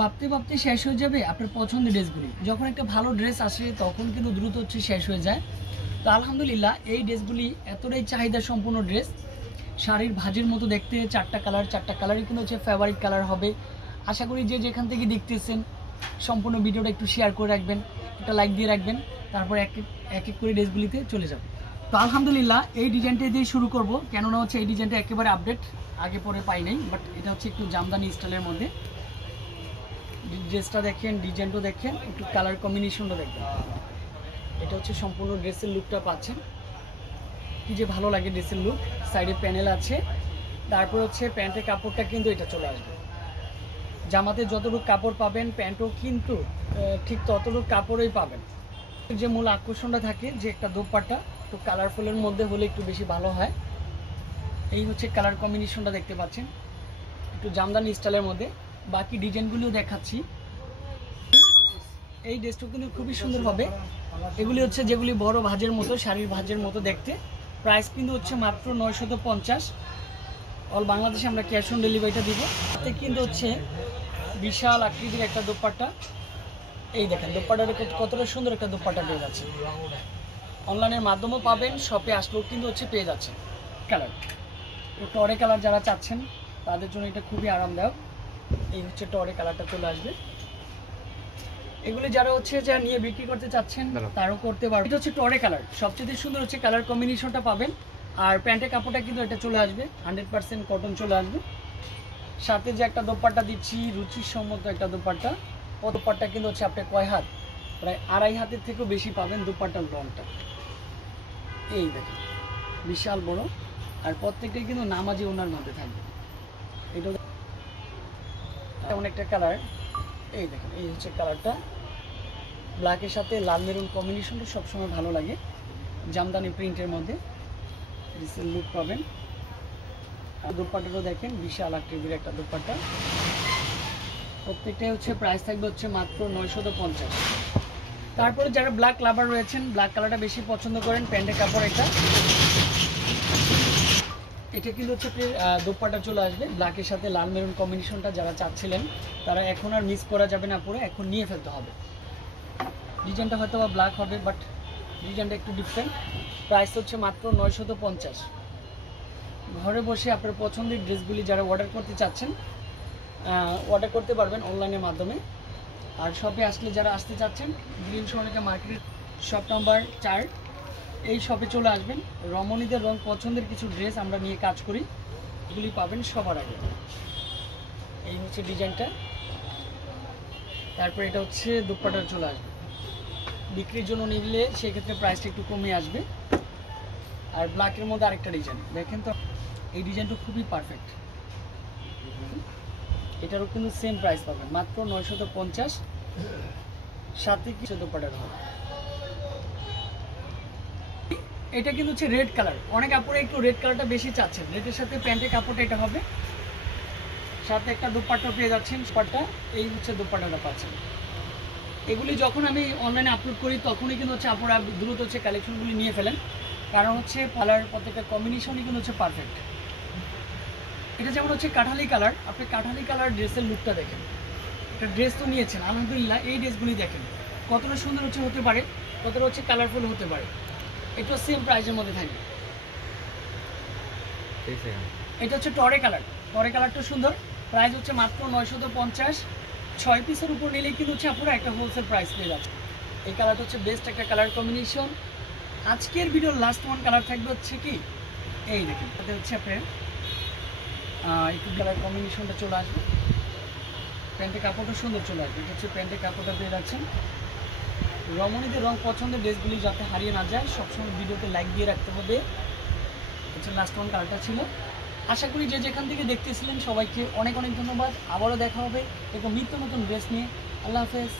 ভাবতে ভাবতে শেষ হয়ে যাবে আপনার পছন্দের ড্রেসগুলি। যখন একটা ভালো ড্রেস আসে তখন কিন্তু দ্রুত শেষ হয়ে যায়। তো আলহামদুলিল্লাহ এই ড্রেসগুলি এতটাই চাহিদা সম্পূর্ণ ড্রেস, শাড়ির ভাজের মতো দেখতে, চারটা কালারই কিন্তু ফেভারিট কালার হবে। আশা করি যে যেখান থেকে দেখতেছেন সম্পূর্ণ ভিডিওটা একটু শেয়ার করে রাখবেন, একটা লাইক দিয়ে রাখবেন, তারপর এক এক করে ড্রেসগুলিতে চলে যাব। তো আলহামদুলিল্লাহ এই ডিজাইনটা দিয়ে শুরু করব, কেননা এই ডিজাইনটা একেবারে আপডেট, আগে পরে পাই নাই, বাট এটা একটু জামদানি স্টাইলের মধ্যে। ড্রেসটা দেখেন, ডিজাইনটা দেখেন, একটু কালার কম্বিনেশনটা দেখবেন। এটা সম্পূর্ণ ড্রেসের লুকটা পাচ্ছেন, কি যে ভালো লাগে ড্রেসের লুক। সাইডে প্যানেল আছে, তারপর প্যান্টের কাপড়টা কিন্তু এটা চলে আসবে। জামাতে যতটুকু কাপড় পাবেন প্যান্টও কিন্তু ঠিক ততটুকু কাপড়ই পাবেন। যে মূল আকর্ষণটা থাকে যে একটা দোপাট্টা তো কালারফুলের মধ্যে হলে একটু বেশি ভালো হয়। এই কালার কম্বিনেশনটা দেখতে পাচ্ছেন, একটু জামদানি স্টাইলের মধ্যে। বাকি ডিজাইনগুলিও দেখাচ্ছি। এই ড্রেসটা কিন্তু খুবই সুন্দর হবে। এগুলি যেগুলি বড় ভাজের মতো, শাড়ির ভাজের মতো দেখতে। প্রাইস কিন্তু মাত্র 950। অল বাংলাদেশে আমরা ক্যাশ অন ডেলিভারিটা দিব। তাতে কিন্তু বিশাল আকৃতির একটা দোপাট্টা। এই দেখেন দোপাট্টাটা কতটা সুন্দর একটা দোপাট্টা পেয়ে যাচ্ছে। অনলাইনের মাধ্যমেও পাবেন, শপে আসলেও কিন্তু পেয়ে যাচ্ছে। কালার টরে কালার যারা চাচ্ছেন তাদের জন্য এটা খুবই আরামদায়ক। এই টরে কালারটা চলে আসবে। এগুলি যারা যা নিয়ে বিক্রি করতে চাচ্ছেন তারও করতে পারবে। এটা টরে কালার, সবচেয়ে সুন্দর কালার কম্বিনেশনটা পাবেন। আর প্যান্টের কাপড়টা কিন্তু এটা চলে আসবে 100% কটন চলে আসবে। সাথে যে একটা দোপাট্টা দিচ্ছি, রুচির সম্মত একটা দোপাট্টা। ও দোপাট্টা কিন্তু আপনার কয় হাত, প্রায় 2.5 হাতের থেকেও বেশি পাবেন দোপাট্টার লংটা। এই দেখেন বিশাল বড়, আর প্রত্যেকটাই কিন্তু নামাজি ওনার মধ্যে থাকবে। এটা এমন একটা কালার। এই দেখেন এই কালারটা ব্ল্যাকের সাথে লাল মেরুন কম্বিনেশনটা সবসময় ভালো লাগে। জামদানি প্রিন্টের মধ্যে লুক পাবেন। আর দোপাট্টাটা দেখেন বিশাল আকৃতির একটা দোপাট্টা। প্রত্যেকটাই প্রাইস থাকবে মাত্র 950। তারপরে যারা ব্ল্যাক লাভার রয়েছেন, ব্ল্যাক কালারটা বেশি পছন্দ করেন, প্যান্টের কাপড় এটা কিন্তু দোপাট্টা চলে আসবে ব্ল্যাকের সাথে লাল মেরুন কম্বিনেশনটা। যারা চাচ্ছিলেন তারা এখন আর মিস করা যাবে না, পরে এখন নিয়ে ফেলতে হবে। ডিজাইনটা হয়তো বা ব্ল্যাক হবে, বাট ডিজাইনটা একটু ডিফারেন্ট। প্রাইস মাত্র 950। ঘরে বসে আপনার পছন্দের ড্রেসগুলি যারা অর্ডার করতে চাচ্ছেন অর্ডার করতে পারবেন অনলাইনের মাধ্যমে। আর শপে আসলে যারা আসতে চাচ্ছেন, গ্রিন সোনালিকা মার্কেটের শপ নাম্বার 4 এই শপে চলে আসবেন। রমণীদের রং পছন্দের কিছু ড্রেস আমরা নিয়ে কাজ করি, এগুলি পাবেন সবার আগে। এই ডিজাইনটা। তারপর এটা দোপাট্টা চলে আসবে। বিক্রির জন্য নিলে সেক্ষেত্রে প্রাইসটা একটু কমে আসবে। আর ব্ল্যাকের মধ্যে আরেকটা ডিজাইন দেখেন, তো এই ডিজাইনটা খুবই পারফেক্ট। এটারও কিন্তু সেম প্রাইস পাবেন, মাত্র 950। সাথে কিছু দোপাট্টা হবে। এটা কিন্তু রেড কালার। অনেক আপুরে একটু রেড কালারটা বেশি চাচ্ছেন। রেডের সাথে প্যান্টের কাপড়টা এটা হবে, সাথে একটা দোপাট্টা পেয়ে যাচ্ছেন। দোপাট্টা এই দোপাট্টাটা পাচ্ছেন। এগুলি যখন আমি অনলাইনে আপলোড করি তখনই কিন্তু আপুরা দ্রুত কালেকশনগুলি নিয়ে ফেলেন, কারণ কালার প্রত্যেকটা কম্বিনেশনই কিন্তু পারফেক্ট। এটা যেমন কাঠালি কালার। আপনি কাঠালি কালার ড্রেসের লুকটা দেখেন। একটা ড্রেস তো নিয়েছেন আলহামদুলিল্লাহ, এই ড্রেসগুলি দেখেন কতটা সুন্দর হতে পারে, কতটা কালারফুল হতে পারে। এটা সেম প্রাইসের মধ্যে থাকবে। এটা টরে কালার। টরে কালারটা সুন্দর। প্রাইস মাত্র 950। 6 পিসের উপর নিলেই কিন্তু আপনারা একটা হোলসেল প্রাইস পেয়ে যাচ্ছে। এই কালারটা বেস্ট একটা কালার কম্বিনেশন। আজকের ভিডিওর লাস্ট ওয়ান কালার থাকবে কি এই দেখেন, তাতে আপনার একটু কালার কম্বিনেশনটা চলে আসবে। প্যান্টের কাপড়টা সুন্দর চলে আসবে। এটা প্যান্টের কাপড়টা পেয়ে যাচ্ছেন। রমণীদের রং পছন্দের ড্রেসগুলি যাতে হারিয়ে না যায়, সবসময় ভিডিওতে লাইক দিয়ে রাখতে হবে। লাস্ট ওয়ান কালারটা ছিল। আশা করি যে যেখান থেকে দেখতেছিলেন সবাইকে অনেক অনেক ধন্যবাদ। আবারও দেখা হবে এরকম নিত্য নতুন ড্রেস নিয়ে। আল্লাহ হাফেজ।